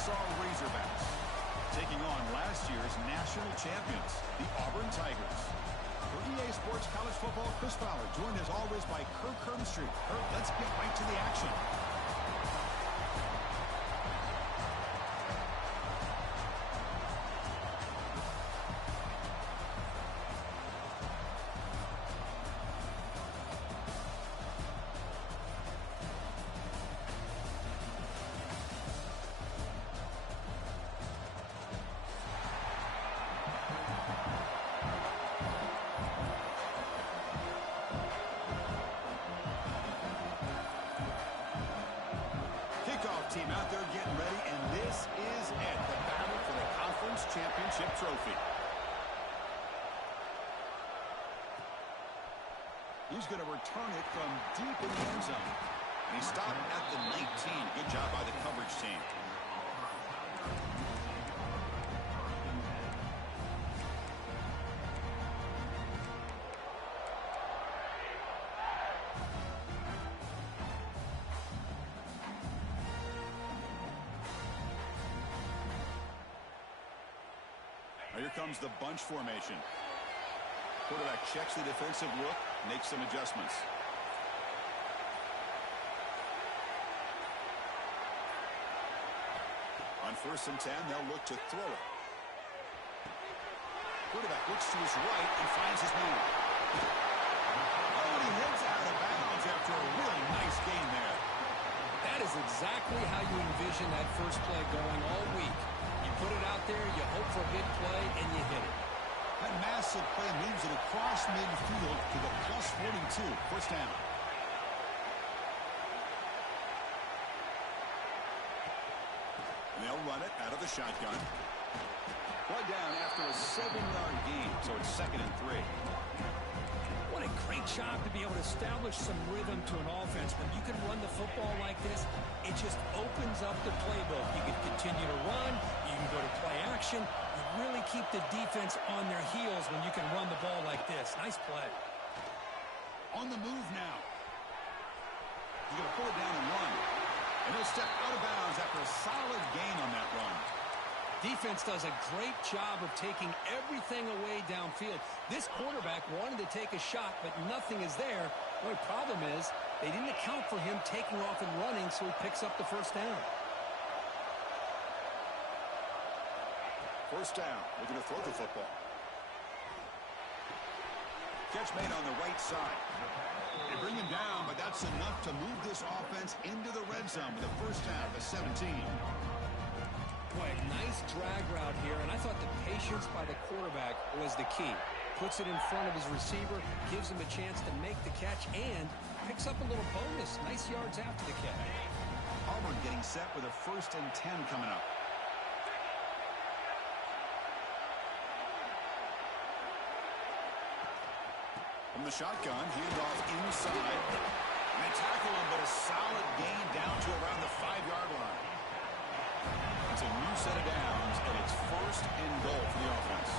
Arkansas Razorbacks, taking on last year's national champions, the Auburn Tigers. For EA Sports College Football, Chris Fowler, joined as always by Kirk Herbstreit. Kirk, let's get right to the action. Team out there getting ready, and this is it, the battle for the conference championship trophy. He's going to return it from deep in the end zone. And he stopped at the 19. Good job by the coverage team. Here comes the bunch formation. Quarterback checks the defensive look, makes some adjustments. On 1st and 10, they'll look to throw it. Quarterback looks to his right and finds his man. Oh, and he heads out of bounds after a really nice gain there. That is exactly how you envision that first play going all week. You put it out there, you hope for a big play, and you hit it. That massive play moves it across midfield to the +42. First down. And they'll run it out of the shotgun. Play down after a 7-yard gain, so it's 2nd and 3. What a great job to be able to establish some rhythm to an offense. When you can run the football like this, it just opens up the playbook. You can continue to run. You can go to play action. You really keep the defense on their heels when you can run the ball like this. Nice play. On the move now. He's going to pull it down and run. And he'll step out of bounds after a solid gain on that run. Defense does a great job of taking everything away downfield. This quarterback wanted to take a shot, but nothing is there. The only problem is they didn't account for him taking off and running, so he picks up the first down. First down. Looking to throw the football. Catch made on the right side. They bring him down, but that's enough to move this offense into the red zone with a first down at the 17. Boy, a nice drag route here, and I thought the patience by the quarterback was the key. Puts it in front of his receiver, gives him a chance to make the catch, and picks up a little bonus. Nice yards after the catch. Auburn getting set with a 1st and 10 coming up. From the shotgun, handoff inside. And they tackle him, but a solid gain down to around the 5-yard line. It's a new set of downs, and it's 1st and goal for the offense.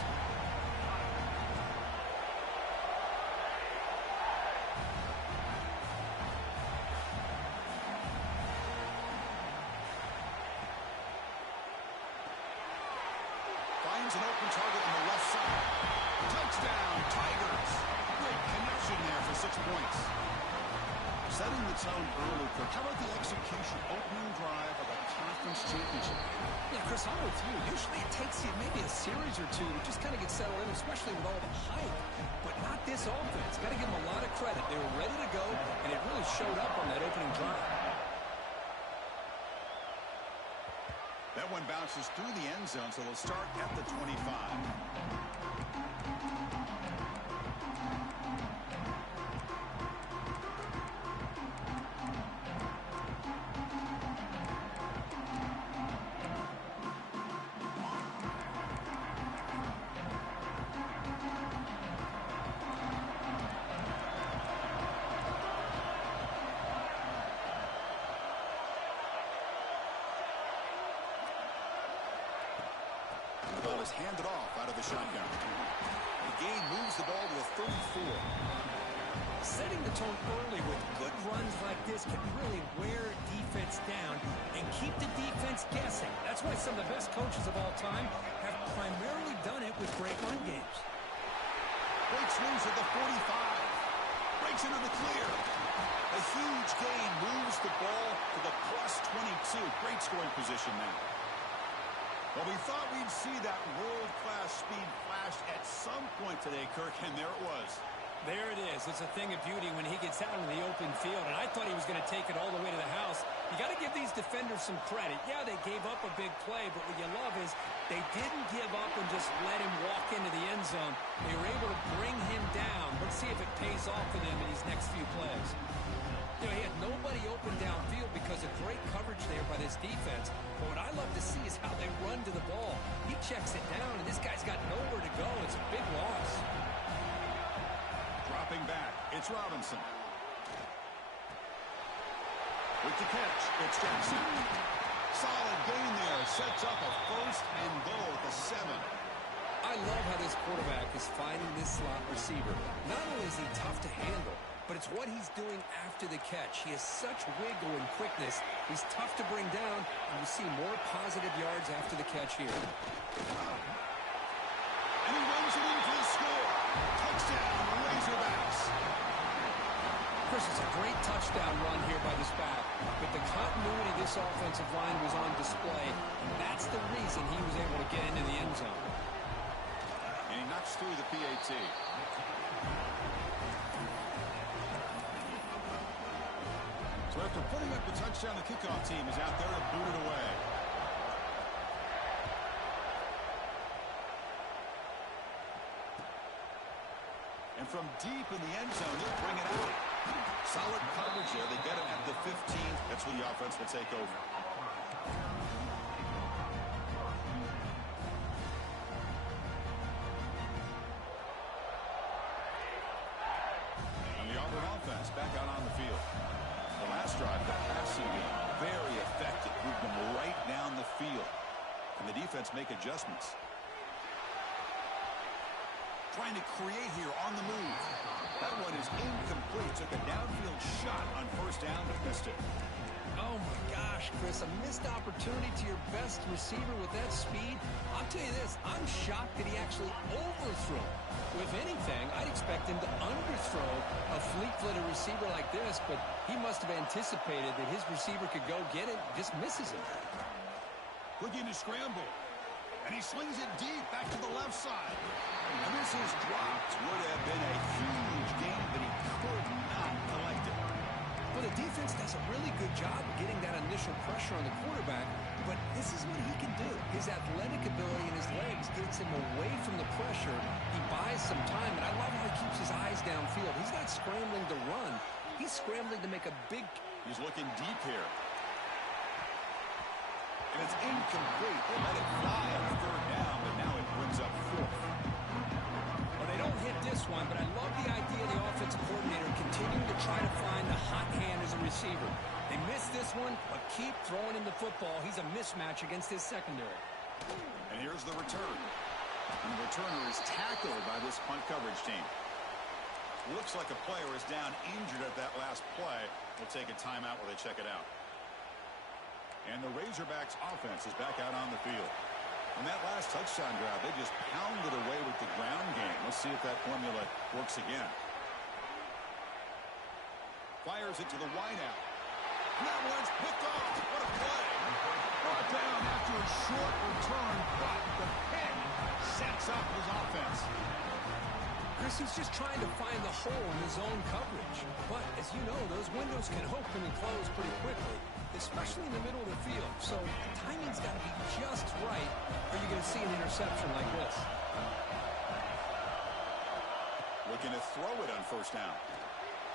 Finds an open target on the left side. Touchdown, Tigers! Great connection there for 6 points. Setting the tone early, Kirk. How about the execution, opening drive of a conference championship? Yeah, Chris, I'm with you. Usually it takes you maybe a series or two to just kind of get settled in, especially with all the hype. But not this offense. Got to give them a lot of credit. They were ready to go, and it really showed up on that opening drive. That one bounces through the end zone, so they'll start at the 25. The ball is handed off out of the shotgun. The gain moves the ball to a 34. Setting the tone early with good runs like this can really wear defense down and keep the defense guessing. That's why some of the best coaches of all time have primarily done it with great run games. Breaks loose at the 45. Breaks into the clear. A huge gain moves the ball to the +22. Great scoring position now. Well, we thought we'd see that world-class speed flash at some point today, Kirk, and there it was. There it is. It's a thing of beauty when he gets out in the open field, and I thought he was going to take it all the way to the house. You got to give these defenders some credit. Yeah, they gave up a big play, but what you love is they didn't give up and just let him walk into the end zone. They were able to bring him down. Let's see if it pays off for them in these next few plays. You know, he had nobody open downfield because of great coverage there by this defense. But what I love to see is how they run to the ball. He checks it down, and this guy's got nowhere to go. It's a big loss. Dropping back, it's Robinson. With the catch, it's Jackson. Solid gain there. Sets up a first and goal at the 7. I love how this quarterback is finding this slot receiver. Not only is he tough to handle, but it's what he's doing after the catch. He has such wiggle and quickness. He's tough to bring down, and you see more positive yards after the catch here. And he runs it in for the score. Touchdown, Razorbacks. Chris, it's a great touchdown run here by this back. But the continuity of this offensive line was on display, and that's the reason he was able to get into the end zone. And he knocks through the PAT. So after putting up the touchdown, the kickoff team is out there to boot it away. And from deep in the end zone, they'll bring it out. Solid coverage there. They get it at the 15. That's where the offense will take over. And the Auburn offense back out on the field. The last drive, the passing game, very effective. Moved them right down the field. Can the defense make adjustments? Trying to create here on the move. That one is incomplete. Took a downfield shot on first down, but missed it. Oh, my gosh, Chris. A missed opportunity to your best receiver with that speed. I'll tell you this. I'm shocked that he actually overthrew. If anything, I'd expect him to underthrow a fleet-footed receiver like this, but he must have anticipated that his receiver could go get it, just misses it. Looking to scramble. And he slings it deep back to the left side. And this is dropped. Would have been a huge gain, but he could not collect it. Well, the defense does a really good job of getting that initial pressure on the quarterback, but this is what he can do. His athletic ability and his legs gets him away from the pressure. He buys some time, and I love how he keeps his eyes downfield. He's not scrambling to run. He's scrambling to make a big... He's looking deep here. And it's incomplete. They let it fly on third down, but now it brings up fourth. Well, they don't hit this one, but I love the idea of the offensive coordinator continuing to try to find the hot hand as a receiver. They missed this one, but keep throwing him the football. He's a mismatch against his secondary. And here's the return. And the returner is tackled by this punt coverage team. Looks like a player is down injured at that last play. We'll take a timeout while they check it out. And the Razorbacks offense is back out on the field. On that last touchdown drive, they just pounded away with the ground game. Let's see if that formula works again. Fires it to the wideout. And that one's picked off. What a play. Brought down after a short return, but the pick sets up his offense. Chris, he's just trying to find the hole in his own coverage. But, as you know, those windows can open and close pretty quickly, especially in the middle of the field. So the timing's got to be just right, or you're going to see an interception like this. Looking to throw it on first down.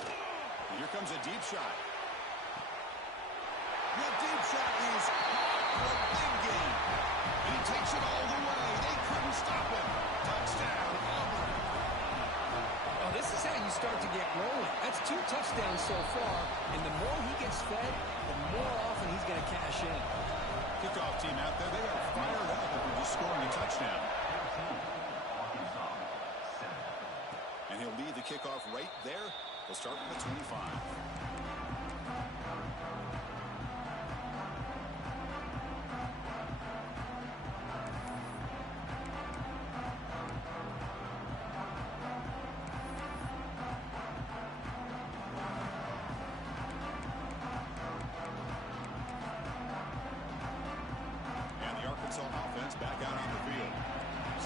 And here comes a deep shot. The deep shot is caught for a big gain. And he takes it all the way. They couldn't stop him. Touchdown, Auburn. Oh, this is how you start to get rolling. That's 2 touchdowns so far, and the more he gets fed, the more often he's going to cash in. Kickoff team out there, they are fired up after just scoring a touchdown. And he'll lead the kickoff right there. They'll start from the 25.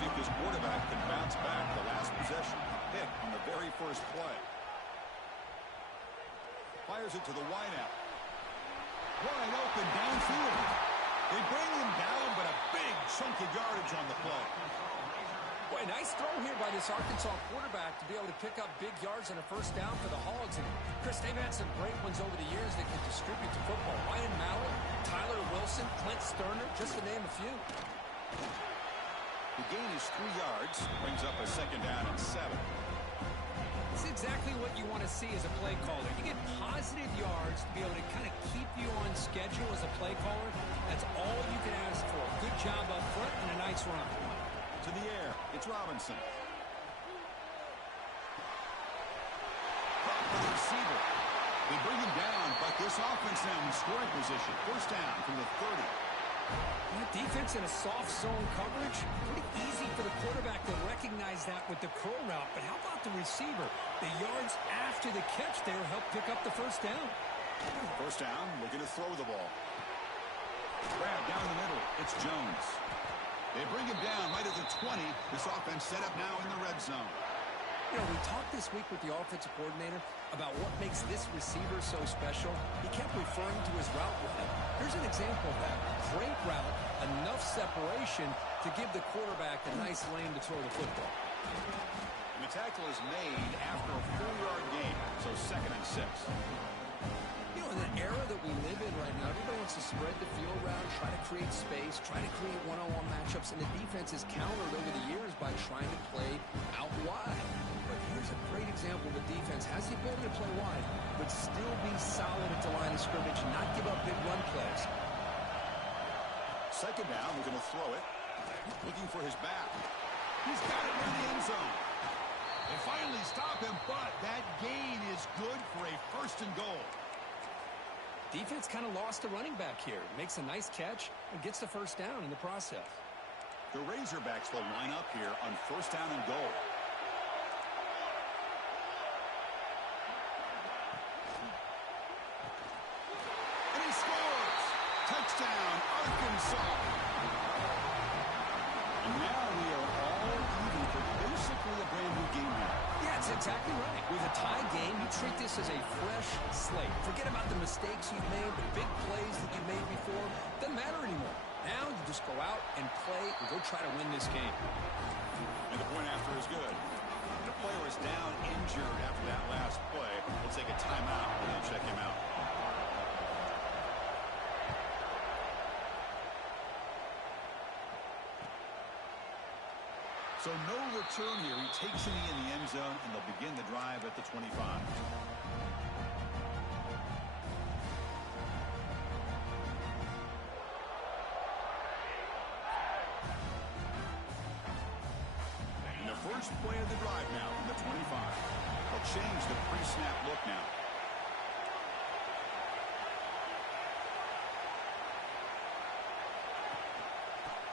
See if his quarterback can bounce back the last possession. Pick on the very first play. Fires it to the wideout. Wide open downfield. They bring him down, but a big chunk of yardage on the play. Boy, nice throw here by this Arkansas quarterback to be able to pick up big yards on a first down for the Hogs. And Chris, they've had some great ones over the years that can distribute the football. Ryan Mallett, Tyler Wilson, Clint Sterner, just to name a few. The gain is 3 yards, brings up a second down and 7. This is exactly what you want to see as a play caller. You get positive yards to be able to kind of keep you on schedule as a play caller. That's all you can ask for. Good job up front and a nice run. To the air, it's Robinson. Receiver. They bring him down, but this offense now in scoring position. First down from the 30. Defense in a soft zone coverage. Pretty easy for the quarterback to recognize that with the curl route. But how about the receiver? The yards after the catch there help pick up the first down. First down, looking to throw the ball. Grab down the middle. It's Jones. They bring him down right at the 20. This offense set up now in the red zone. You know, we talked this week with the offensive coordinator about what makes this receiver so special. He kept referring to his route running. Here's an example of that. Great route, enough separation to give the quarterback a nice lane to throw the football. And the tackle is made after a 4-yard gain, so second and 6. You know, in the era that we live in right now, everybody wants to spread the field around, try to create space, try to create one-on-one matchups, and the defense is countered over the years by trying to play out wide. But here's a great example of a defense has the ability to play wide, but still be solid at the line of scrimmage and not give up big run plays. Second down, we're going to throw it. Looking for his back. He's got it near the end zone. They finally stop him, but that gain is good for a first and goal. Defense kind of lost the running back here. Makes a nice catch and gets the first down in the process. The Razorbacks will line up here on first down and goal. And he scores! Touchdown, Arkansas! And now we are all even for basically a brand new game here. Yeah, that's exactly right. With a tie game, you treat this as a fresh slate. Forget about the mistakes you've made, the big plays that you made before. Doesn't matter anymore. Now you just go out and play and go try to win this game. And the point after is good. The player is down injured after that last play. We'll take a timeout and then check him out. So no return here. He takes it in the end zone, and they'll begin the drive at the 25. And the first play of the drive now from the 25. They'll change the pre-snap look now.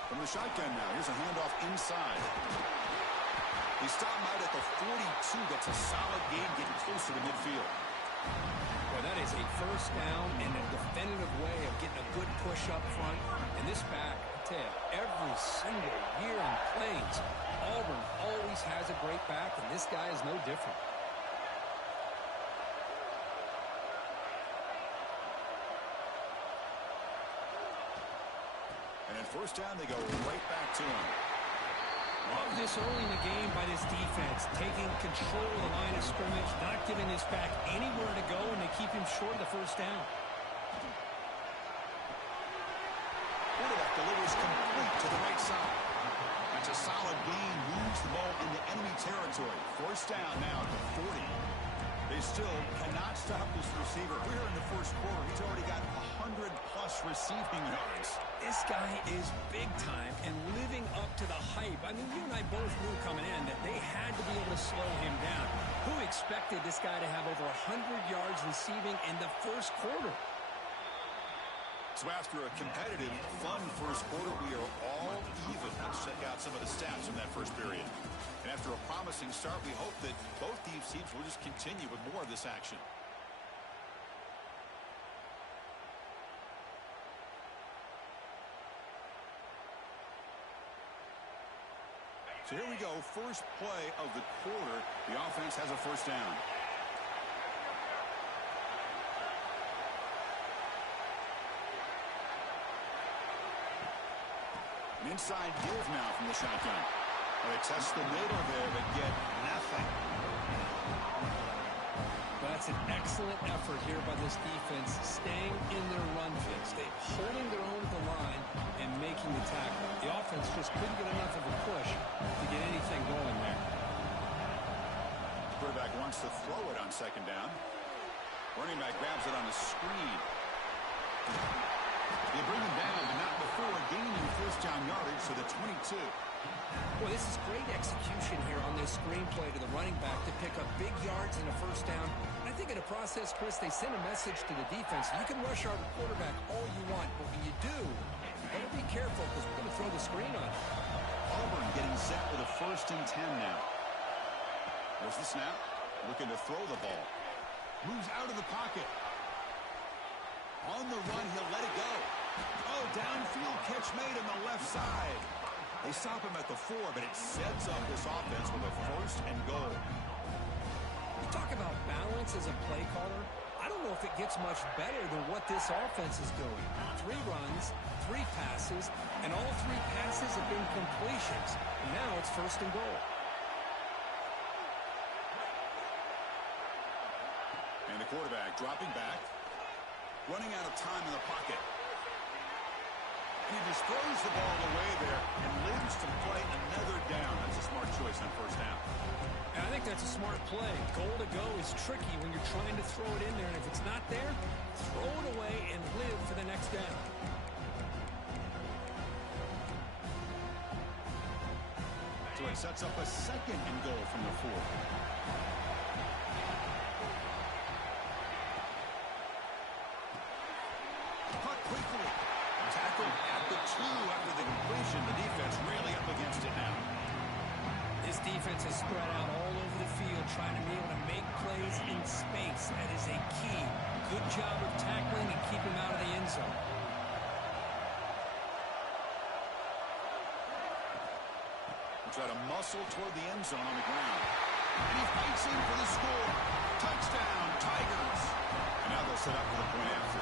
From the shotgun now, here's a handoff inside. They stop him out at the 42. That's a solid gain, getting closer to midfield. Well, that is a first down in a definitive way of getting a good push up front. And this back, I tell you, every single year in plays, Auburn always has a great back, and this guy is no different. And at first down, they go right back to him. Love this early in the game by this defense, taking control of the line of scrimmage, not giving this back anywhere to go, and they keep him short of the first down. Quarterback delivers complete to the right side. That's a solid gain, moves the ball into enemy territory. First down now at the 40. They still cannot stop this receiver. We're in the first quarter. He's already got 100-plus receiving yards. This guy is big time and living up to the hype. I mean, you and I both knew coming in that they had to be able to slow him down. Who expected this guy to have over 100 yards receiving in the first quarter? So after a competitive, fun first quarter, we are all even. Let's check out some of the stats from that first period. And after a promising start, we hope that both these teams will just continue with more of this action. So here we go, first play of the quarter. The offense has a first down. An inside give now from the shotgun. Well, they test the middle there, but get nothing. Well, that's an excellent effort here by this defense, staying in their run fits. They're holding their own at the line and making the tackle. The offense just couldn't get enough of a push to get anything going there. The quarterback wants to throw it on second down. Running back grabs it on the screen. They bring him down, but not before gaining first down yardage to the 22. Well, this is great execution here on this screenplay to the running back to pick up big yards and a first down. And I think in the process, Chris, they send a message to the defense. You can rush our quarterback all you want, but when you do, you better be careful because we're going to throw the screen on you. Auburn getting set with a 1st and 10 now. There's the snap. Looking to throw the ball. Moves out of the pocket. On the run, he'll let it go. Oh, downfield catch made on the left side. They stop him at the 4, but it sets up this offense with a 1st and goal. You talk about balance as a play caller. I don't know if it gets much better than what this offense is doing. 3 runs, 3 passes, and all 3 passes have been completions. And now it's 1st and goal. And the quarterback dropping back. Running out of time in the pocket. He just throws the ball away there and lives to play another down. That's a smart choice on 1st down. And I think that's a smart play. Goal to go is tricky when you're trying to throw it in there. And if it's not there, throw it away and live for the next down. So it sets up a 2nd and goal from the 4. Cut quickly. Tackled at the 2 after the completion. The defense really up against it now. This defense is spread out all over the field, trying to be able to make plays in space. That is a key. Good job of tackling and keep him out of the end zone. We'll try to muscle toward the end zone on the ground. And he fights in for the score. Touchdown, Tigers. And now they'll set up for the point after.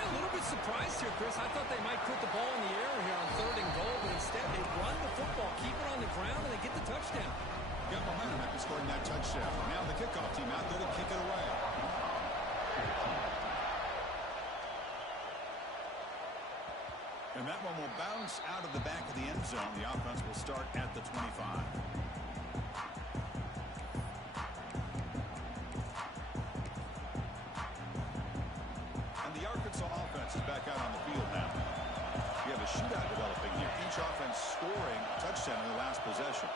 I'm a little bit surprised here, Chris. I thought they might put the ball in the air here on 3rd and goal, but instead they run the football, keep it on the ground, and they get the touchdown. Got momentum after scoring that touchdown. Now the kickoff team out there to kick it away. And that one will bounce out of the back of the end zone. The offense will start at the 25. The Arkansas offense is back out on the field now. We have a shootout developing here. Each offense scoring a touchdown in the last possession.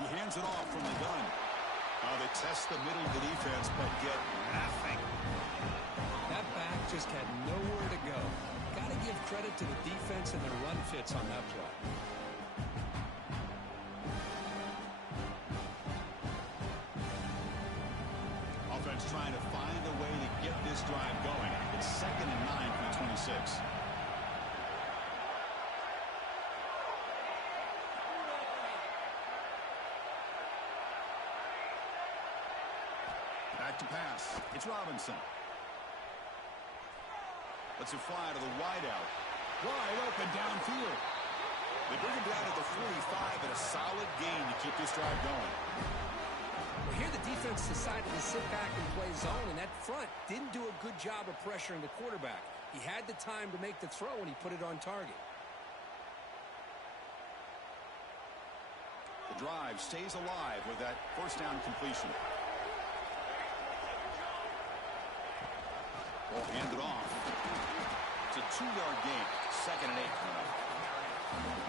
He hands it off from the gun. They test the middle of the defense, but get nothing. That back just had nowhere to go. Got to give credit to the defense and their run fits on that play. Offense trying to find a way to get this drive going. It's 2nd and 9 from the 26. Back to pass. It's Robinson. Lets it fly to the wideout. Wide open downfield. They bring him down to the 45 and a solid gain to keep this drive going. Well, here the defense decided to sit back and play zone, and that front didn't do a good job of pressuring the quarterback. He had the time to make the throw, and he put it on target. The drive stays alive with that 1st down completion. Ball handed off. It's a 2-yard gain. 2nd and 8 coming up.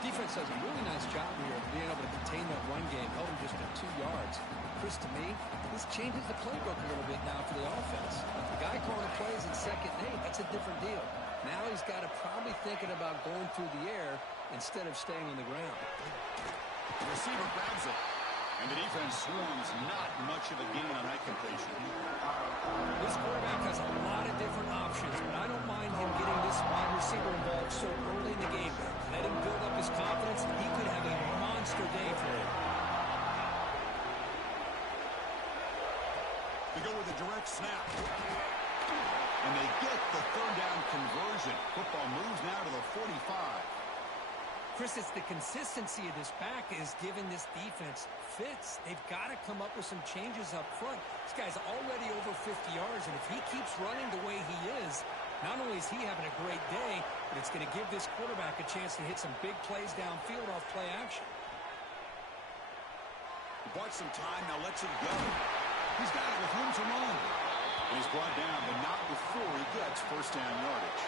Defense does a really nice job here of being able to contain that run game, held him just at 2 yards. Chris, to me, this changes the playbook a little bit now for the offense. The guy calling the plays at 2nd and 8, that's a different deal. Now he's got to probably thinking about going through the air instead of staying on the ground. The receiver grabs it. And the defense swarms not much of a gain on that completion. This quarterback has a lot of different options, but I don't mind him getting this wide receiver involved so early in the game. Let him build up his confidence. Chris, it's the consistency of this back is giving this defense fits. They've got to come up with some changes up front. This guy's already over 50 yards, and if he keeps running the way he is, not only is he having a great day, but it's going to give this quarterback a chance to hit some big plays downfield off play action. He bought some time, now lets it go. He's got it with room to run. And he's brought down, but not before he gets first down yardage.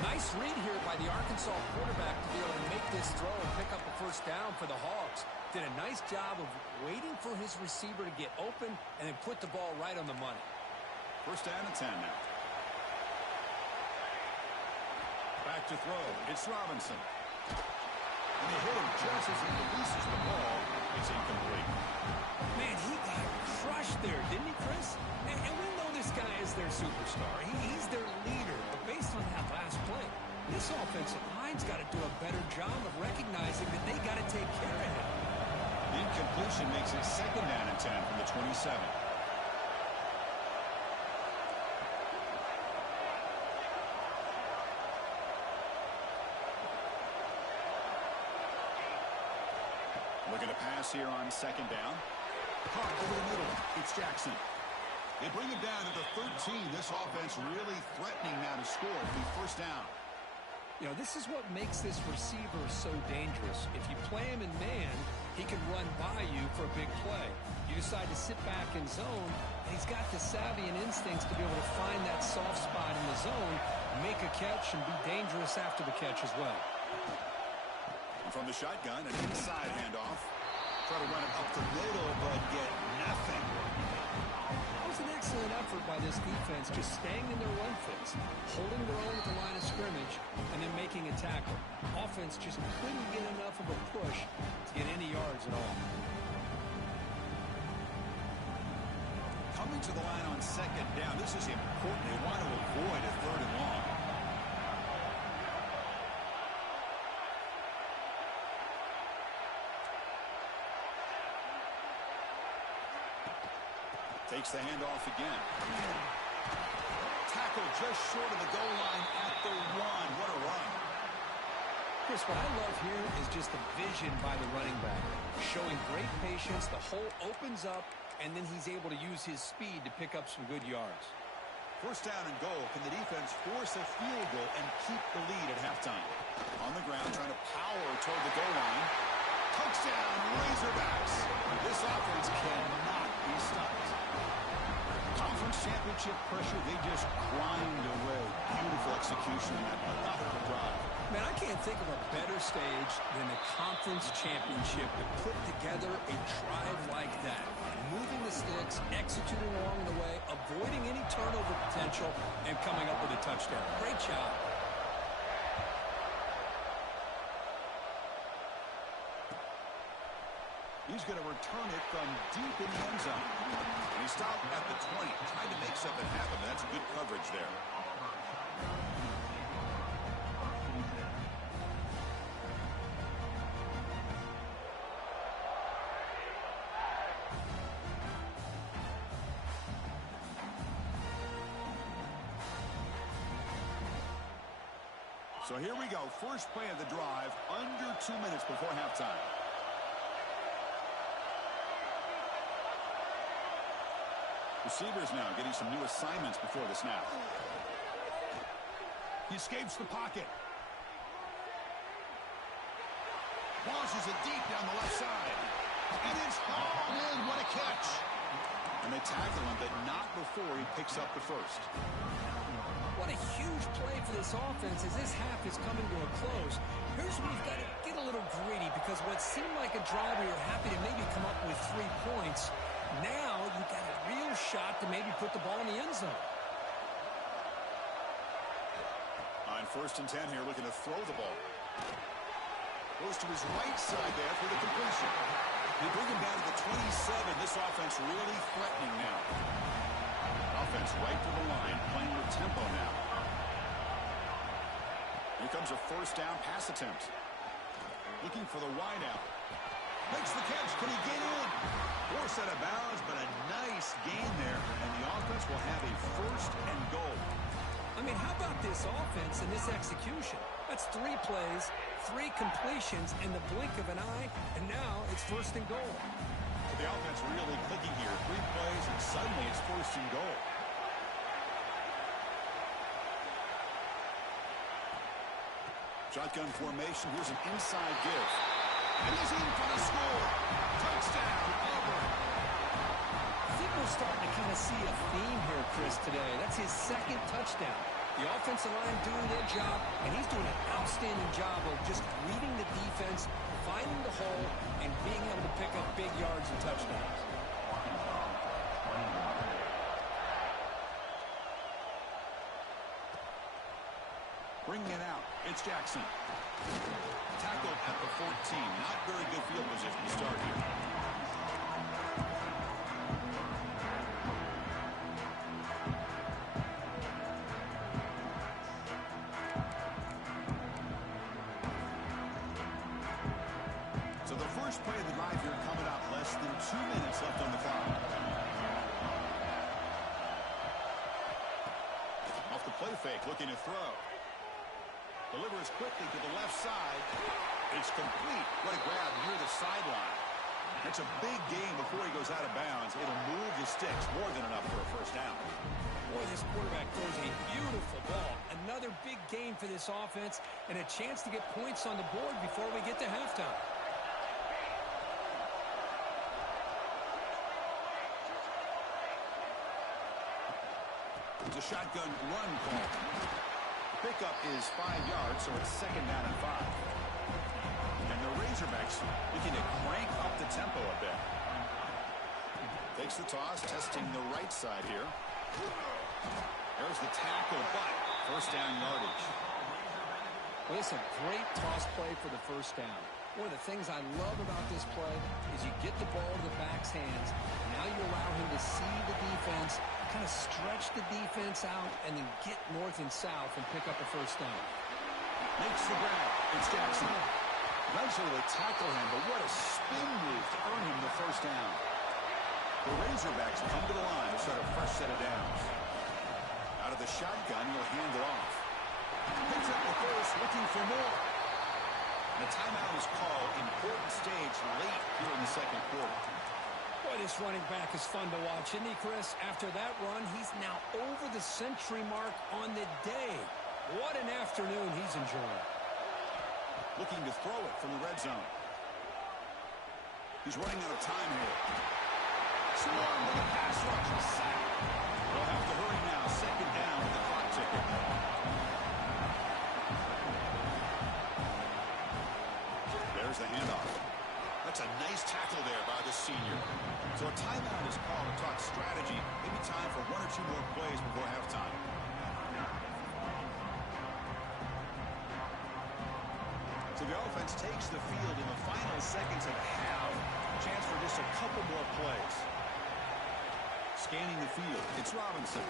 Nice read here by the Arkansas quarterback to be able to make this throw and pick up a first down for the Hogs. Did a nice job of waiting for his receiver to get open and then put the ball right on the money. First down and 10 now. Back to throw. It's Robinson. And they hit him just as he releases the ball. It's incomplete. Man, he got crushed there, didn't he, Chris? And we know this guy is their superstar. He's their leader. But based on that last play, this offensive line's got to do a better job of recognizing that they got to take care of him. The incompletion makes it second down and 10 from the 27. Looking to pass here on second down. Caught over the middle. It's Jackson. They bring him down at the 13. This offense really threatening now to score. It'll be first down. You know, this is what makes this receiver so dangerous. If you play him in man, he can run by you for a big play. You decide to sit back in zone, and he's got the savvy and instincts to be able to find that soft spot in the zone, make a catch, and be dangerous after the catch as well. From the shotgun, an inside handoff. Try to run it up the middle, but get nothing. That was an excellent effort by this defense, just staying in their run fits, holding their own at the line of scrimmage, and then making a tackle. Offense just couldn't get enough of a push to get any yards at all. Coming to the line on second down, this is important. They want to avoid a third and long. Takes the handoff again. Tackle just short of the goal line at the 1. What a run. Chris, what I love here is just the vision by the running back. Showing great patience, the hole opens up, and then he's able to use his speed to pick up some good yards. First down and goal. Can the defense force a field goal and keep the lead at halftime? On the ground, trying to power toward the goal line. Touchdown, Razorbacks. This offense cannot be stopped. Conference championship pressure, they just grind away. Beautiful execution in that methodical drive. Man, I can't think of a better stage than the conference championship to put together a drive like that. Moving the sticks, executing along the way, avoiding any turnover potential, and coming up with a touchdown. Great job. He's going to return it from deep in the end zone. And he stopped at the 20, trying to make something happen. That's good coverage there. So here we go. First play of the drive, under 2 minutes before halftime. Receivers now getting some new assignments before the snap. He escapes the pocket. Launches it deep down the left side. And it's hauled in. What a catch. And they tackle him, but not before he picks up the first. What a huge play for this offense as this half is coming to a close. Here's where you've got to get a little greedy because what seemed like a drive where you're happy to maybe come up with 3 points, now you've got a real shot to maybe put the ball in the end zone. On first and 10 here, looking to throw the ball. Goes to his right side there for the completion. They bring him down to the 27. This offense really threatening now. Offense right to the line, playing with tempo now. Here comes a first down pass attempt. Looking for the wideout. Makes the catch. Can he get in? Forced out of bounds, but a nice gain there. And the offense will have a first and goal. I mean, how about this offense and this execution? That's 3 plays, 3 completions in the blink of an eye, and now it's first and goal. The offense really clicking here. 3 plays, and suddenly it's first and goal. Shotgun formation. Here's an inside give. And he's in for the score. Touchdown, Auburn. I think we're starting to kind of see a theme here, Chris, today. That's his 2nd touchdown. The offensive line doing their job, and he's doing an outstanding job of just reading the defense, finding the hole, and being able to pick up big yards and touchdowns. Bringing it out. It's Jackson. Tackled at the 14. Not very good field position to start here. So the first play of the drive here coming up. Less than 2 minutes left on the clock. Off the play fake, looking to throw. Delivers quickly to the left side. It's complete. What a grab near the sideline. It's a big game before he goes out of bounds. It'll move the sticks more than enough for a first down. Boy, this quarterback throws a beautiful ball. Another big game for this offense and a chance to get points on the board before we get to halftime. It's a shotgun run call. Pickup is 5 yards, so it's 2nd down and 5. And the Razorbacks looking to crank up the tempo a bit. Takes the toss, testing the right side here. There's the tackle, but first down yardage. Well, it's a great toss play for the first down. One of the things I love about this play is you get the ball to the back's hands. Now you allow him to see the defense, kind of stretch the defense out, and then get north and south and pick up a first down. Makes the grab. It's Jackson. Eventually they tackle him, but what a spin move to earn him the first down. The Razorbacks come to the line to start a fresh set of downs. Out of the shotgun, he'll hand it off. Picks up the first, looking for more. The timeout is called. Important stage late here in the second quarter. Boy, this running back is fun to watch, isn't he, Chris? After that run, he's now over the century mark on the day. What an afternoon he's enjoying. Looking to throw it from the red zone. He's running out of time here. Swarm with a pass rush. Sack. They'll have to hurry now. 2nd down with the clock ticking. There's the handoff. That's a nice tackle there by the senior. So a timeout is called to talk strategy. Maybe time for 1 or 2 more plays before halftime. So the offense takes the field in the final seconds of the half. Chance for just a couple more plays. Scanning the field. It's Robinson.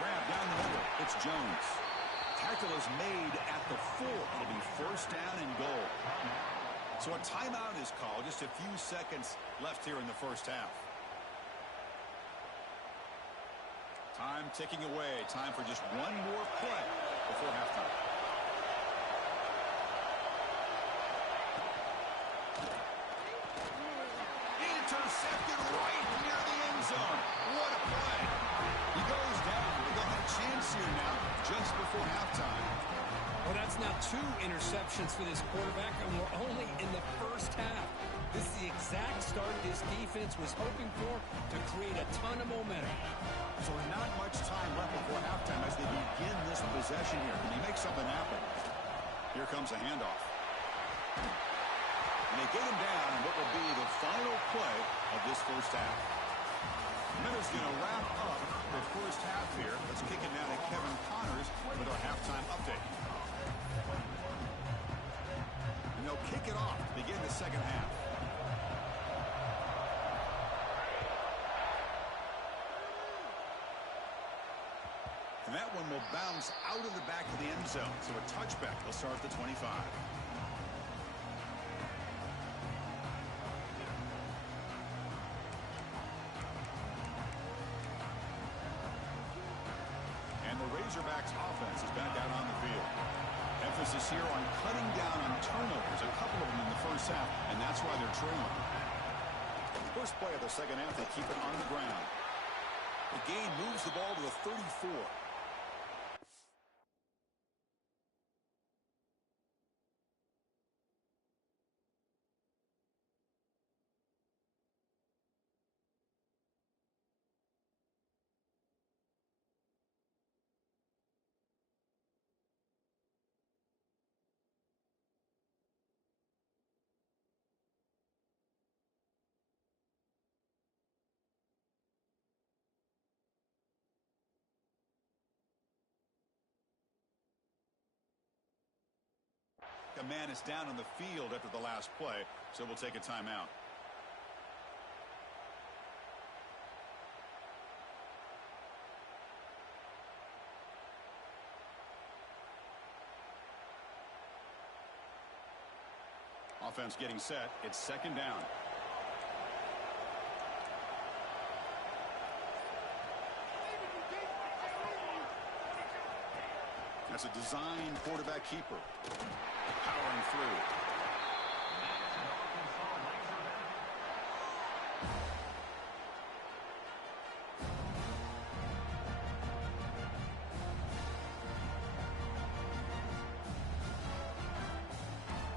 Grab down the middle. It's Jones. Tackle is made at the 4. It'll be first down and goal. So a timeout is called. Just a few seconds left here in the first half. Time ticking away. Time for just 1 more play before halftime. Intercepted right near the end zone. What a play. He goes down. They'll have a chance here now just before halftime. Well, that's now 2 interceptions for this quarterback, and we're only in the first half. This is the exact start this defense was hoping for to create a ton of momentum. So not much time left before halftime as they begin this possession here. Can he make something happen? Here comes a handoff. And they get him down in what will be the final play of this first half. Miller's going to wrap up the first half here. Let's kick it now to Kevin Connors with our halftime update. And they'll kick it off to begin the second half. And that one will bounce out of the back of the end zone. So a touchback will start at the 25. And the emphasis here on cutting down on turnovers, a couple of them in the first half, and that's why they're trailing. First play of the second half, they keep it on the ground. The gain moves the ball to the 34. A man is down on the field after the last play, so we'll take a timeout. Offense getting set. It's second down. That's a design quarterback keeper. Powering through.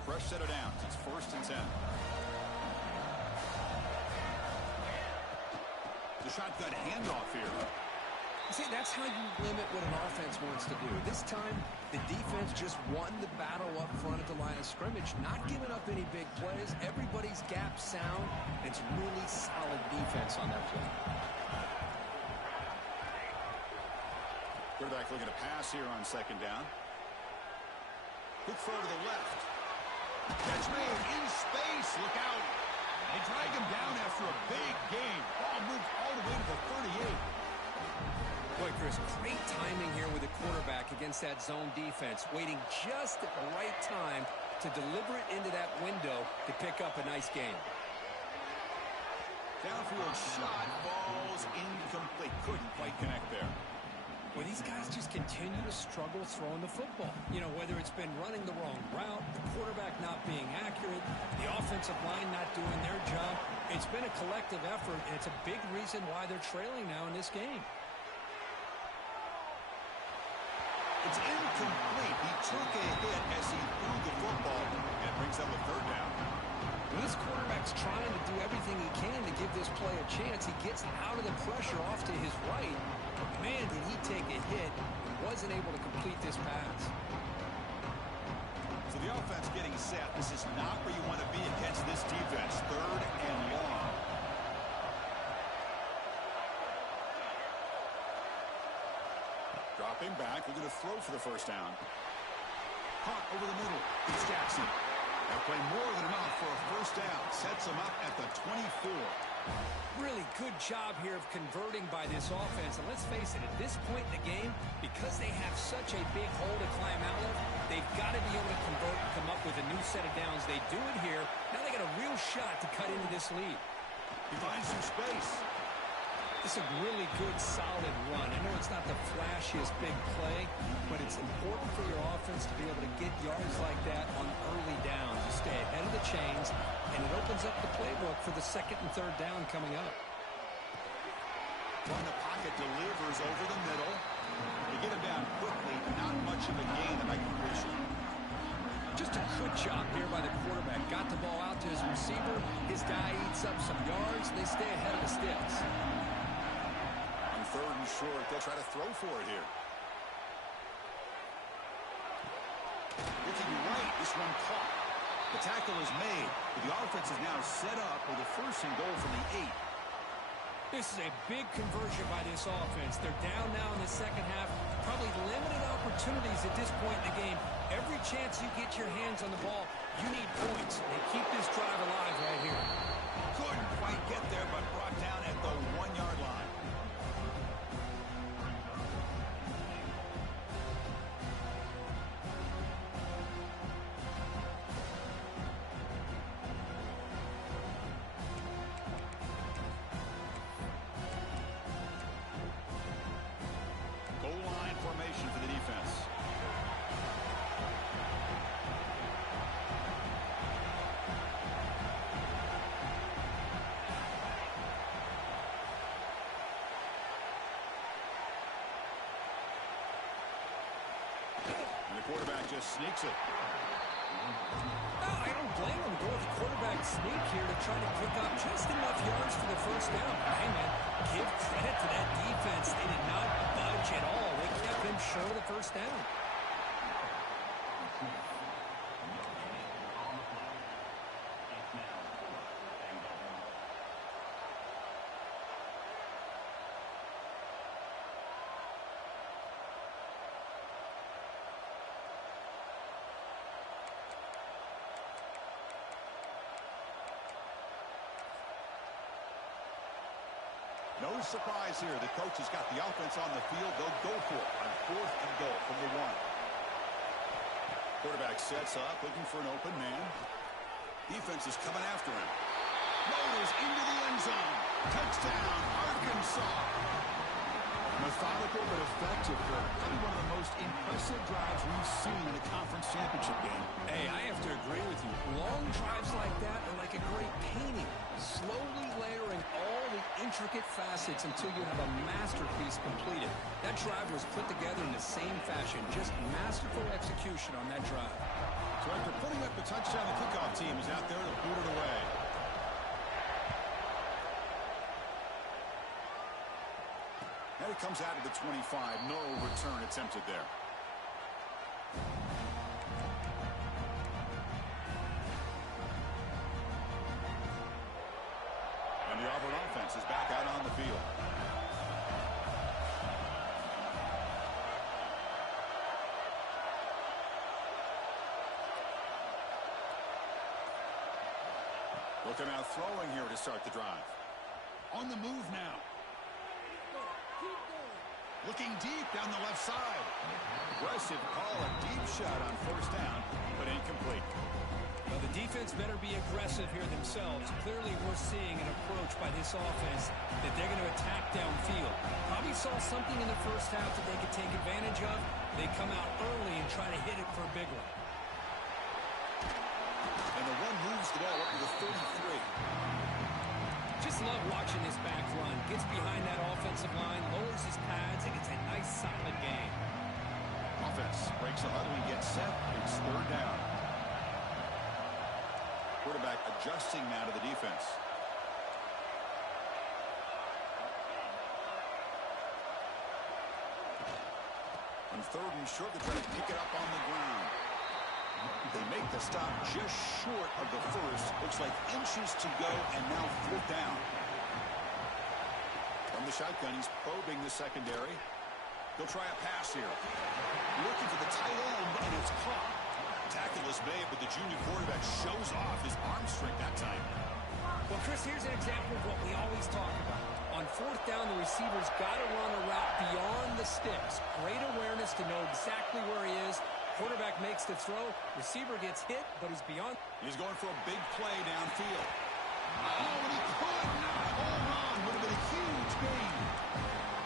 Fresh set of downs. It's 1st and 10. The shotgun handoff here. See, that's how you limit what an offense wants to do. This time, the defense just won the battle up front at the line of scrimmage, not giving up any big plays. Everybody's gap sound. It's really solid defense on their play. Quarterback looking to pass here on second down. Quick throw to the left. Catch made in space. Look out. They drag him down after a big gain. Ball moved all the way to the 38. Boy, Chris, great timing here with the quarterback against that zone defense, waiting just at the right time to deliver it into that window to pick up a nice gain. Downfield shot falls incomplete. Couldn't quite connect there. Well, these guys just continue to struggle throwing the football. You know, whether it's been running the wrong route, the quarterback not being accurate, the offensive line not doing their job. It's been a collective effort, and it's a big reason why they're trailing now in this game. It's incomplete. He took a hit as he threw the football, and it brings up a 3rd down. When this quarterback's trying to do everything he can to give this play a chance, he gets out of the pressure off to his right. But man, did he take a hit and wasn't able to complete this pass. So the offense getting set. This is not where you want to be against this defense. 3rd and long. Dropping back, looking to throw for the 1st down. Caught over the middle. It's Jackson. They'll play more than enough for a 1st down. Sets them up at the 24. Really good job here of converting by this offense. And let's face it, at this point in the game, because they have such a big hole to climb out of, they've got to be able to convert and come up with a new set of downs. They do it here. Now they got a real shot to cut into this lead. He finds some space. It's a really good, solid run. I know it's not the flashiest big play, but it's important for your offense to be able to get yards like that on early downs. You stay ahead of the chains, and it opens up the playbook for the 2nd and 3rd down coming up. From the pocket, delivers over the middle. They get him down quickly. Not much of a gain that I can appreciate. Just a good job here by the quarterback. Got the ball out to his receiver. His guy eats up some yards. They stay ahead of the sticks. 3rd and short. They'll try to throw for it here. Looking right. This one caught. The tackle is made. But the offense is now set up with a 1st and goal from the 8. This is a big conversion by this offense. They're down now in the second half. Probably limited opportunities at this point in the game. Every chance you get your hands on the ball, you need points. They keep this drive alive right here. Couldn't quite get there, but brought down at the 1-yard line. the quarterback just sneaks it. No, I don't blame him. Go with the quarterback sneak here to try to pick up just enough yards for the first down. Hey, man, give credit to that defense. They did not budge at all. They kept him short of the first down. No surprise here. The coach has got the offense on the field. They'll go for it on 4th and goal from the 1. Quarterback sets up, looking for an open man. Defense is coming after him. Motors into the end zone. Touchdown, Arkansas. Methodical but effective. Probably one of the most impressive drives we've seen in a conference championship game. Hey, I have to agree with you. Long drives like that are like a great painting. Slowly layering all the intricate facets until you have a masterpiece completed. That drive was put together in the same fashion. Just masterful execution on that drive. So after putting up the touchdown, the kickoff team is out there to boot it away. And it comes out of the 25. No return attempted there. And the Auburn offense is back out on the field. Looking out throwing here to start the drive. On the move now. Looking deep down the left side. Aggressive call, a deep shot on 1st down, but incomplete. Well, the defense better be aggressive here themselves. Clearly, we're seeing an approach by this offense that they're going to attack downfield. Probably saw something in the first half that they could take advantage of. They come out early and try to hit it for a big one. And the one moves the ball up to the 33. Just love watching this back run. Gets behind that offensive line, lowers his pads, and gets a nice, solid gain. Offense breaks a huddle and gets set. It's 3rd down. Quarterback adjusting now to the defense. On 3rd and short, they try to pick it up on the ground. They make the stop just short of the first. Looks like inches to go, and now 4th down. From the shotgun, he's probing the secondary. He'll try a pass here. Looking for the tight end, and it's caught. Tackle is made, but the junior quarterback shows off his arm strength that time. Well, Chris, here's an example of what we always talk about. On 4th down, the receiver's got to run a route beyond the sticks. Great awareness to know exactly where he is. Quarterback makes the throw. Receiver gets hit, but he's beyond. He's going for a big play downfield. Oh, and he could not hold on. Would have been a huge gain.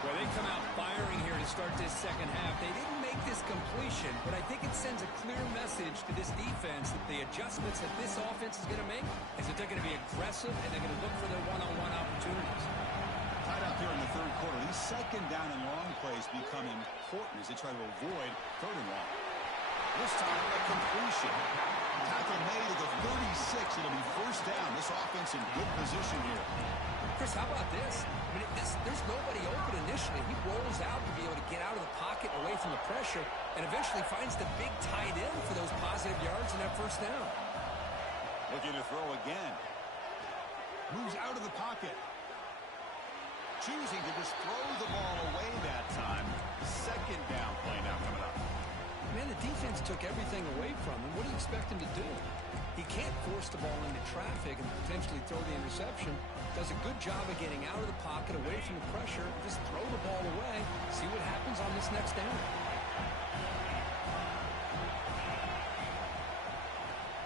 Well, they come out firing here to start this second half. They didn't make this completion, but I think it sends a clear message to this defense that the adjustments that this offense is going to make is that they're going to be aggressive and they're going to look for their one-on-one opportunities. Tied up here in the 3rd quarter. These 2nd down and long plays become important as they try to avoid 3rd and long. This time, a completion. Tackle made at the 36. It'll be 1st down. This offense in good position here. Chris, how about this? I mean, there's nobody open initially. He rolls out to be able to get out of the pocket away from the pressure and eventually finds the big tight end for those positive yards in that 1st down. Looking to throw again. Moves out of the pocket. Choosing to just throw the ball away that time. 2nd down play now coming up. Man, the defense took everything away from him. What do you expect him to do? He can't force the ball into traffic and potentially throw the interception. Does a good job of getting out of the pocket, away from the pressure. Just throw the ball away. See what happens on this next down.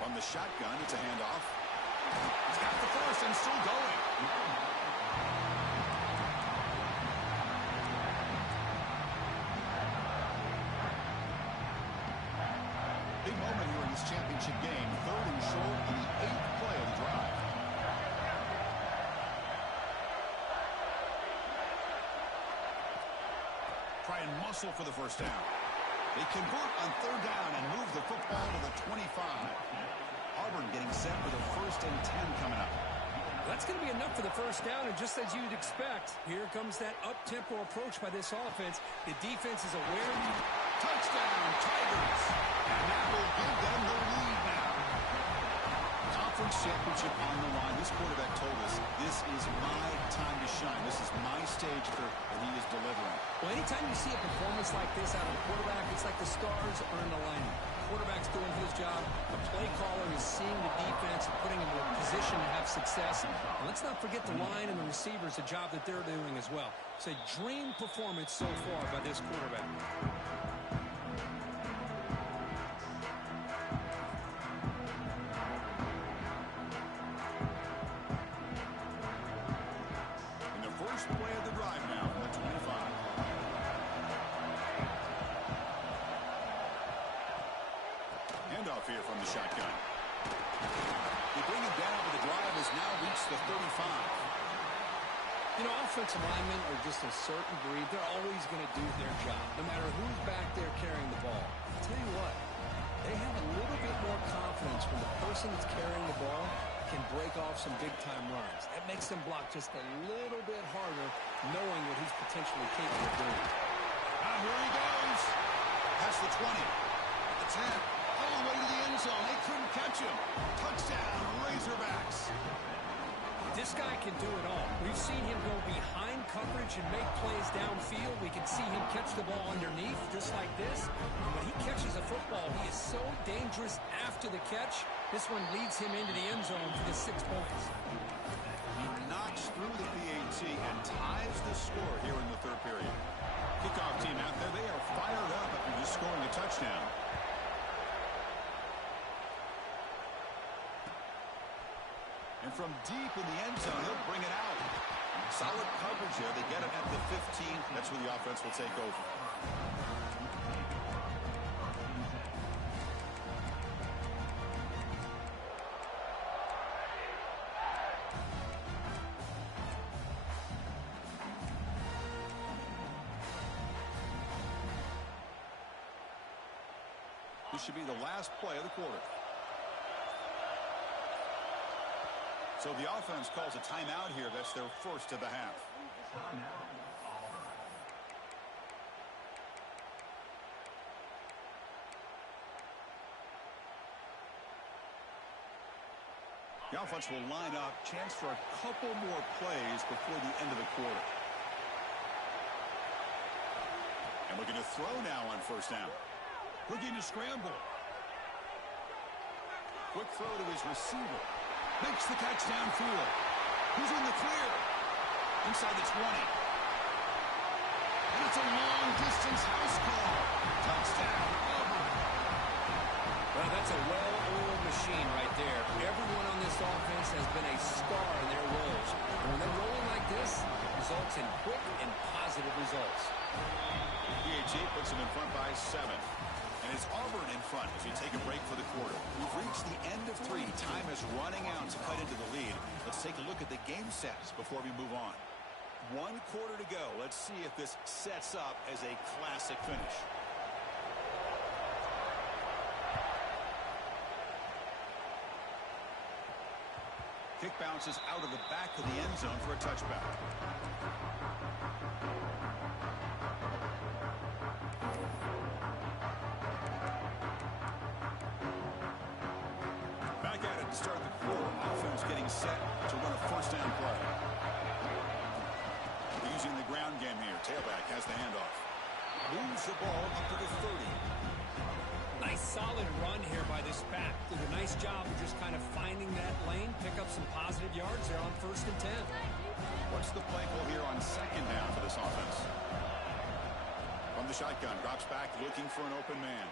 From the shotgun, it's a handoff. He's got the first and still going. Big moment here in this championship game. 3rd and short on the 8th play of the drive. Try and muscle for the 1st down. They convert on 3rd down. getting set for the 1st and 10 coming up. That's going to be enough for the first down, and just as you'd expect, here comes that up-tempo approach by this offense. The defense is aware. Touchdown, Tigers! And that will give them the lead now. Conference championship on the line. This quarterback told us, this is my time to shine. This is my stage, and he is delivering. Well, anytime you see a performance like this out of a quarterback, it's like the stars are in alignment. Quarterback's doing his job. The play caller is seeing the defense and putting him in a position to have success. And let's not forget the line and the receivers, the job that they're doing as well. It's a dream performance so far by this quarterback. In the first play of the drive now from the 25. Handoff here from the shotgun. They bring it down, but the drive has now reached the 35. You know, offensive linemen are just a certain breed. They're always going to do their job, no matter who's back there carrying the ball. I'll tell you what, they have a little bit more confidence when the person that's carrying the ball can break off some big-time runs. That makes them block just a little bit harder, knowing what he's potentially capable of doing. Now here he goes. Past the 20, at the 10. All the way to the end zone. They couldn't catch him. Touchdown, Razorbacks. This guy can do it all. We've seen him go behind coverage and make plays downfield. We can see him catch the ball underneath, just like this. And when he catches a football, he is so dangerous after the catch. This one leads him into the end zone for the 6 points. He knocks through the PAT and ties the score here in the 3rd period. Kickoff team out there. They are fired up after just scoring a touchdown. And from deep in the end zone, he'll bring it out. Solid coverage here. They get it at the 15. That's where the offense will take over. This should be the last play of the quarter. So the offense calls a timeout here. That's their first of the half. The offense will line up. Chance for a couple more plays before the end of the quarter. And looking to throw now on 1st down. Looking to scramble. Quick throw to his receiver. Makes the catch downfield. He's in the clear. Inside the 20. And it's a long-distance house call. Touchdown, Auburn. Well, that's a well-oiled machine right there. Everyone on this offense has been a star in their roles. And when they're rolling like this, it results in quick and positive results. PAT puts him in front by 7. And it's Auburn in front as we take a break for the quarter. We've reached the end of 3. Time is running out to cut into the lead. Let's take a look at the game sets before we move on. 1 quarter to go. Let's see if this sets up as a classic finish. Kick bounces out of the back of the end zone for a touchback. Back at it to start the quarter. Offense getting set to run a 1st down play. Using the ground game here. Tailback has the handoff. Moves the ball up to the 30. Nice solid run here by this back. Did a nice job of just kind of finding that lane, pick up some positive yards there on 1st and 10. What's the play call here on 2nd down for this offense? From the shotgun, drops back looking for an open man.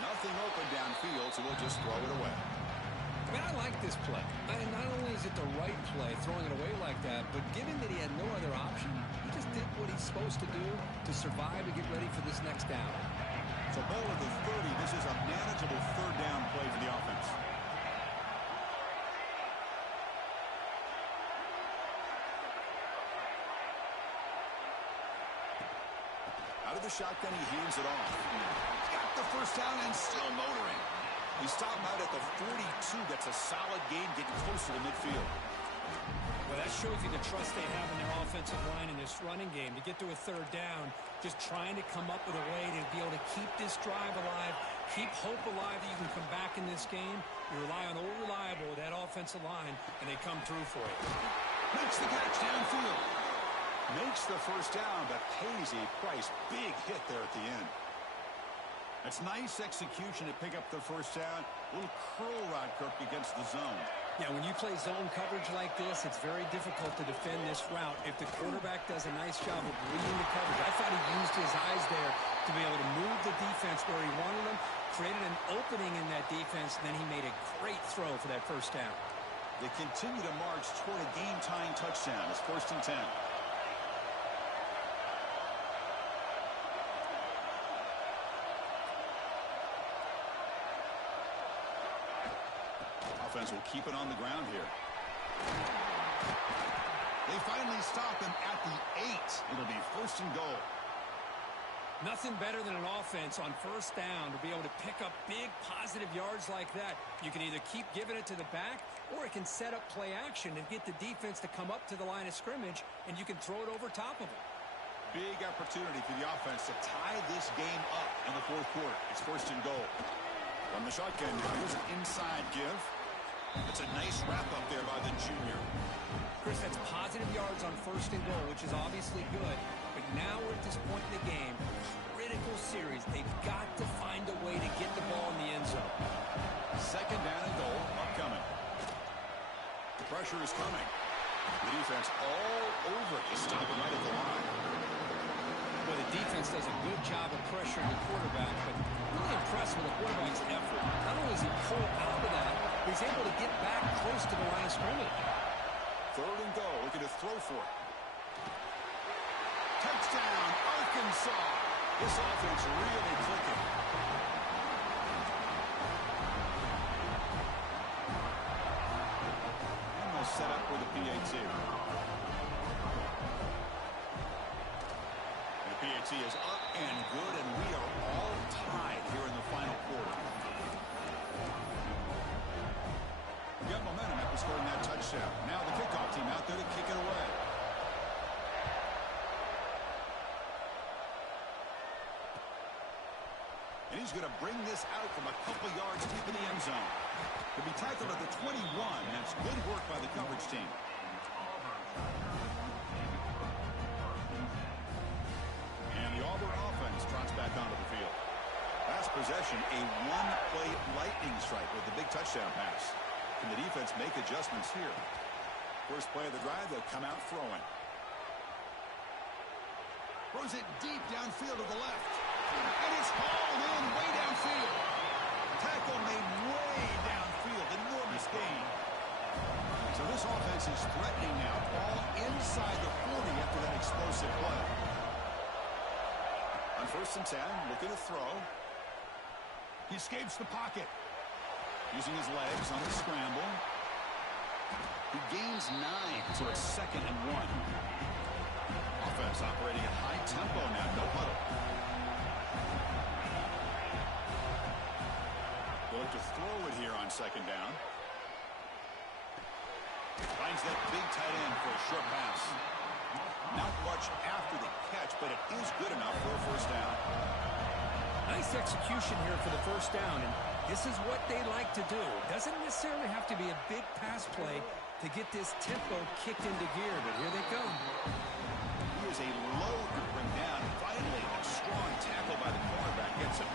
Nothing open downfield, so we'll just throw it away. I mean, I like this play. Not only is it the right play, throwing it away like that, but given that he had no other option, he just did what he's supposed to do to survive and get ready for this next down. So ball at the 30. This is a manageable 3rd down play for the offense. Out of the shotgun, he hands it off. Got the first down and still motoring. He stopped out at the 42. That's a solid gain, getting closer to midfield. Well, that shows you the trust they have in their offensive line in this running game. To get to a third down, just trying to come up with a way to be able to keep this drive alive, keep hope alive that you can come back in this game. You rely on old reliable with that offensive line, and they come through for you. Makes the catch downfield. Makes the first down, but pays a price. Big hit there at the end. That's nice execution to pick up the first down. A little curl rod, Kirk, against the zone. Yeah, when you play zone coverage like this, it's very difficult to defend this route if the quarterback does a nice job of reading the coverage. I thought he used his eyes there to be able to move the defense where he wanted them, created an opening in that defense, and then he made a great throw for that first down. They continue to march toward a game-tying touchdown. It's 1st and 10. Offense will keep it on the ground here. They finally stop him at the 8. It'll be 1st and goal. Nothing better than an offense on first down to be able to pick up big positive yards like that. You can either keep giving it to the back, or it can set up play action and get the defense to come up to the line of scrimmage, and you can throw it over top of it. Big opportunity for the offense to tie this game up in the 4th quarter. It's 1st and goal. From the shotgun now, here's an inside give. It's a nice wrap-up there by the junior. Chris, that's positive yards on 1st and goal, which is obviously good. But now we're at this point in the game, critical series. They've got to find a way to get the ball in the end zone. 2nd down and goal upcoming. The pressure is coming. The defense all over it. Stopping right at the line. Well, the defense does a good job of pressuring the quarterback, but really impressed with the quarterback's effort. Not only is he pulled out of that, he's able to get back close to the line of scrimmage. 3rd and goal. Looking to throw for it. Touchdown, Arkansas. This offense really clicking. And they'll set up with a PAT. And the PAT is up and good, and we are all tied here in the final quarter. Got momentum after scoring that touchdown. Now the kickoff team out there to kick it away. And he's going to bring this out from a couple yards into the end zone. He'll be tackled at the 21, and that's good work by the coverage team. And the Auburn offense trots back onto the field. Last possession, a one-play lightning strike with the big touchdown pass. Can the defense make adjustments here? First play of the drive, they'll come out throwing. Throws it deep downfield to the left. And it's hauled in way downfield. Tackle made way downfield. Enormous gain. So this offense is threatening now. Ball inside the 40 after that explosive play. On 1st and 10, looking to throw. He escapes the pocket. Using his legs on the scramble. He gains 9, so it's 2nd and 1. Offense operating at high tempo now, no huddle. They'll look to throw it here on 2nd down. Finds that big tight end for a short pass. Not much after the catch, but it is good enough for a 1st down. Nice execution here for the 1st down, and this is what they like to do. Doesn't necessarily have to be a big pass play to get this tempo kicked into gear, but here they come. He is a load to bring down. Finally, a strong tackle by the cornerback gets him.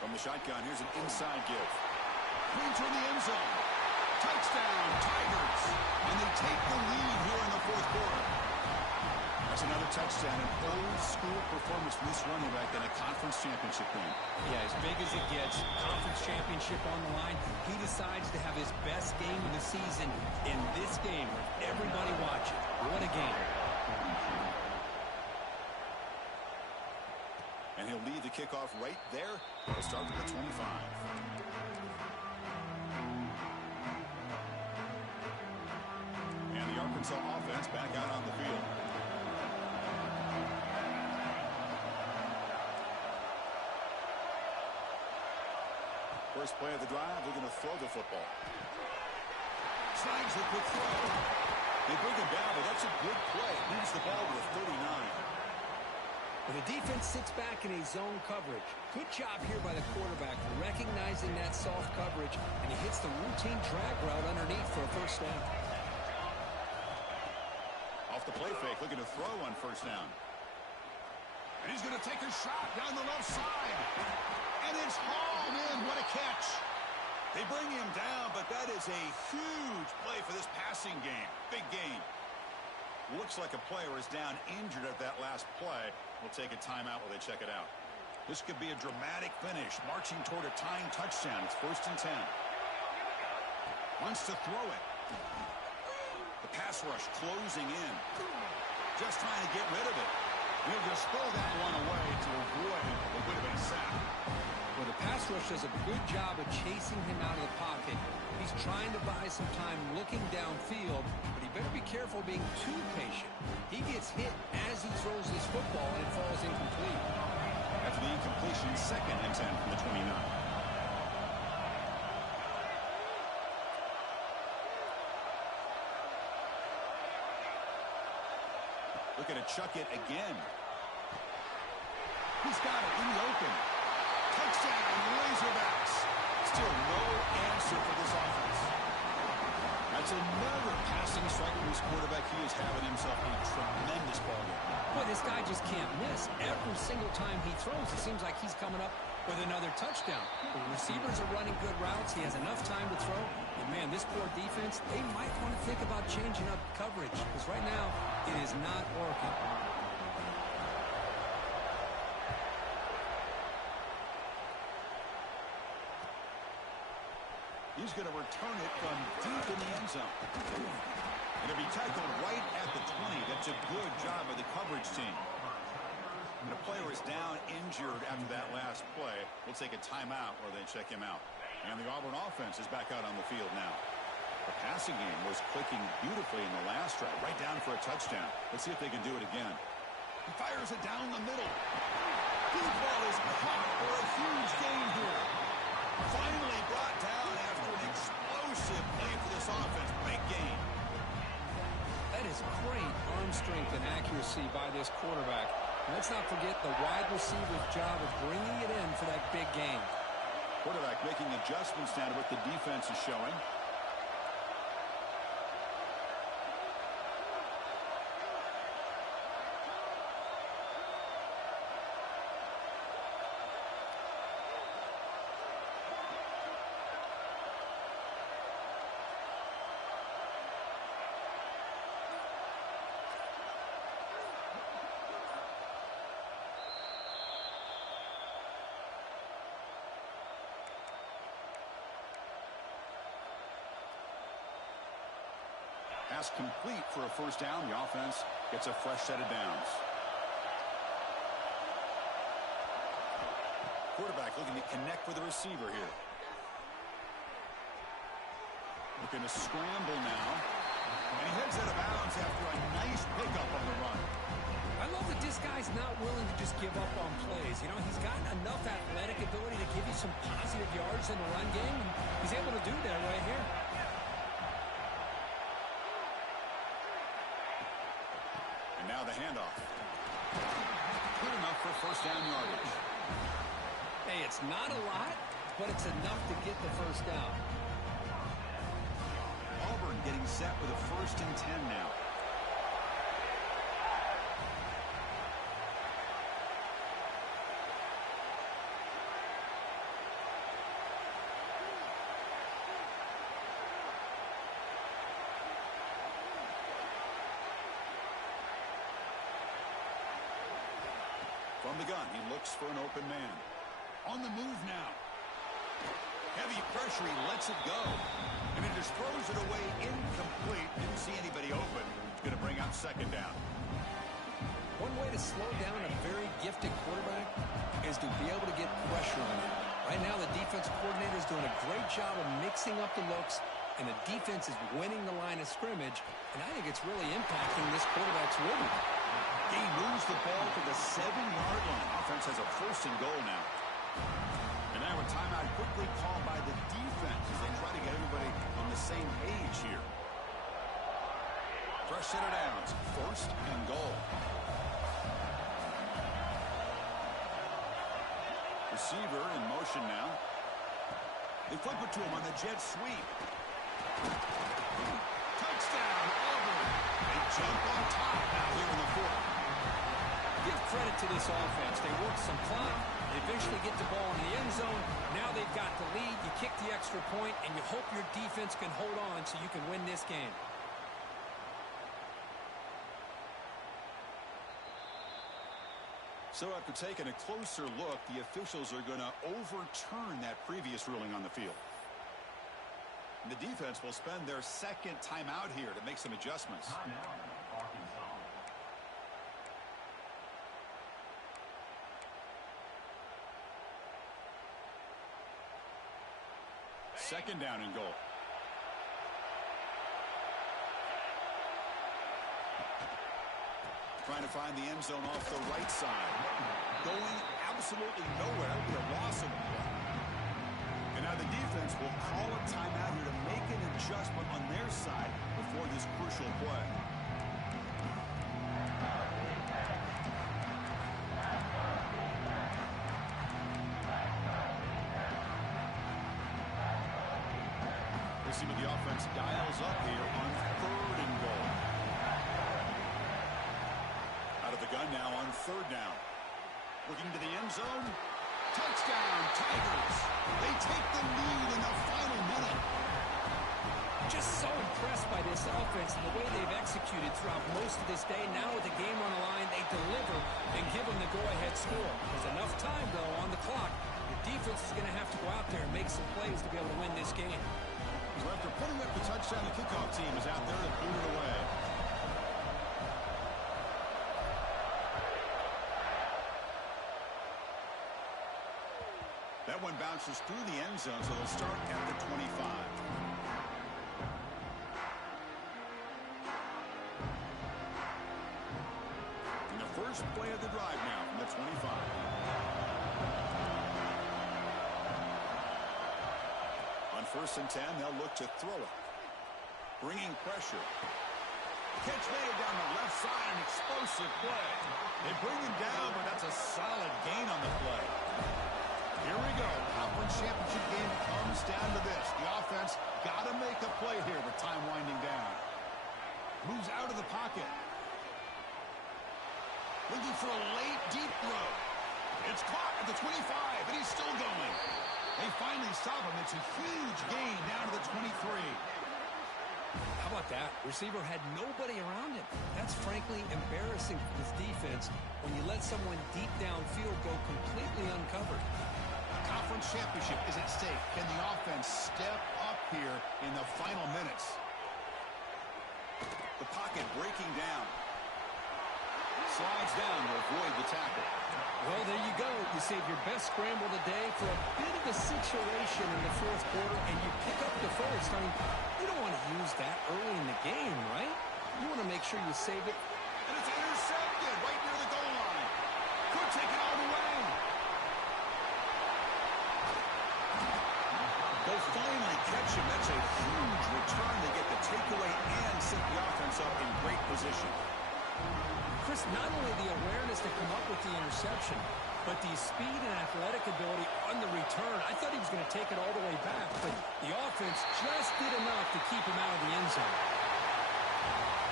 From the shotgun, here's an inside give. Clean toward the end zone. Touchdown, Tigers. And they take the lead here in the 4th quarter. That's another touchdown, an old-school performance from this running back in a conference championship game. Yeah, as big as it gets, conference championship on the line. He decides to have his best game of the season in this game with everybody watching. What a game. And he'll lead the kickoff right there. He'll start from the 25. Arkansas offense back out on the field. First play of the drive, they're going to throw the football. Snags the quick throw. They bring him down, but that's a good play. Moves the ball to the 39. When the defense sits back in a zone coverage, good job here by the quarterback recognizing that soft coverage, and he hits the routine drag route underneath for a first down. Off the play fake, looking to throw on first down. And he's going to take a shot down the left side. And it's hauled in. What a catch. They bring him down, but that is a huge play for this passing game. Big game. Looks like a player is down injured at that last play. We'll take a timeout while they check it out. This could be a dramatic finish, marching toward a tying touchdown. It's 1st and 10. Wants to throw it. The pass rush closing in. Just trying to get rid of it. He'll just throw that one away to avoid what would have been a sack. Well, the pass rush does a good job of chasing him out of the pocket. He's trying to buy some time looking downfield, but he better be careful being too patient. He gets hit as he throws this football, and it falls incomplete. After the incompletion, 2nd and 10 from the 29. Looking to chuck it again. He's got it in the open. Touchdown, Razorbacks. Still no answer for this offense. That's another passing strike from his quarterback. He is having himself a tremendous ball game. Boy, this guy just can't miss. Every single time he throws, it seems like he's coming up with another touchdown. The receivers are running good routes. He has enough time to throw. And, man, this poor defense, they might want to think about changing up coverage because right now it is not working. He's going to return it from deep in the end zone. It'll be tackled right at the 20. That's a good job of the coverage team. And the player is down injured after that last play. We'll take a timeout where they check him out. And the Auburn offense is back out on the field now. The passing game was clicking beautifully in the last drive, right down for a touchdown. Let's see if they can do it again. He fires it down the middle. Deep ball is caught for a huge gain here. Finally brought down after an explosive play for this offense. Big gain. That is great arm strength and accuracy by this quarterback. Let's not forget the wide receiver's job of bringing it in for that big gain. Quarterback making adjustments now to what the defense is showing. Pass complete for a first down. The offense gets a fresh set of downs. Quarterback looking to connect with the receiver here. Looking to scramble now. And he heads out of bounds after a nice pickup on the run. I love that this guy's not willing to just give up on plays. You know, he's got enough athletic ability to give you some positive yards in the run game, and he's able to do that right here. And now the handoff. Good enough for first down yardage. Hey, it's not a lot, but it's enough to get the first down. Auburn getting set with a 1st and 10 now. From the gun, he looks for an open man. On the move now. Heavy pressure, he lets it go. And he just throws it away incomplete. Didn't see anybody open. It's going to bring out 2nd down. One way to slow down a very gifted quarterback is to be able to get pressure on him. Right now, the defense coordinator is doing a great job of mixing up the looks and the defense is winning the line of scrimmage, and I think it's really impacting this quarterback's rhythm. He moves the ball to the 7-yard line. Offense has a 1st and goal now. And now a timeout quickly called by the defense as they try to get everybody on the same page here. Fresh set of downs, 1st and goal. Receiver in motion now. They flip it to him on the jet sweep. Touchdown, Auburn. They jump on top now here in the 4th. Give credit to this offense. They work some clock. They eventually get the ball in the end zone. Now they've got the lead. You kick the extra point, and you hope your defense can hold on so you can win this game. So after taking a closer look, the officials are going to overturn that previous ruling on the field. The defense will spend their 2nd timeout here to make some adjustments. Second down and goal. Trying to find the end zone off the right side. Going absolutely nowhere with a loss of the play. And now the defense will call a timeout here to make an adjustment on their side before this crucial play. We'll see what the offense dials up here on 3rd and goal. Out of the gun now on 3rd down. Looking to the end zone. Touchdown, Tigers. They take the lead in the final minute. Just so impressed by this offense and the way they've executed throughout most of this day. Now with the game on the line, they deliver and give them the go-ahead score. There's enough time, though, on the clock. The defense is going to have to go out there and make some plays to be able to win this game. So after putting up the touchdown, the kickoff team is out there to boot it away. That one bounces through the end zone, so they'll start at the 25. And the first play of the drive now from the 25. On 1st and 10, they'll look to throw it. Bringing pressure. Catch made down the left side, an explosive play. They bring him down, but that's a solid gain on the play. Here we go. Conference championship game comes down to this. The offense got to make a play here with time winding down. Moves out of the pocket. Looking for a late, deep throw. It's caught at the 25, and he's still going. They finally stop him. It's a huge gain down to the 23. How about that? Receiver had nobody around him. That's frankly embarrassing for this defense when you let someone deep downfield go completely uncovered. Conference championship is at stake. Can the offense step up here in the final minutes? The pocket breaking down. Slides down to avoid the tackle. Well, there you go. You save your best scramble of the day for a bit of a situation in the 4th quarter, and you pick up the 1st. I mean, you don't want to use that early in the game, right? You want to make sure you save it. And it's intercepted right near the goal line. Could take it all the way. They'll finally catch him. That's a huge return. They get the takeaway and set the offense up in great position. Chris, not only the awareness to come up with the interception, but the speed and athletic ability on the return. I thought he was going to take it all the way back, but the offense just did enough to keep him out of the end zone.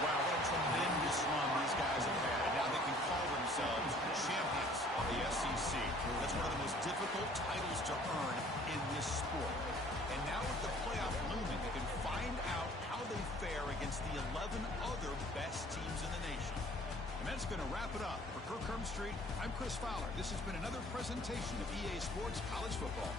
Wow, what a tremendous run these guys have had. And now they can call themselves champions of the SEC. That's one of the most difficult titles to earn in this sport. And now with the playoff looming, they can find out how they fare against the 11 other best teams in the nation. And that's going to wrap it up. For Kirk Street, I'm Chris Fowler. This has been another presentation of EA Sports College Football.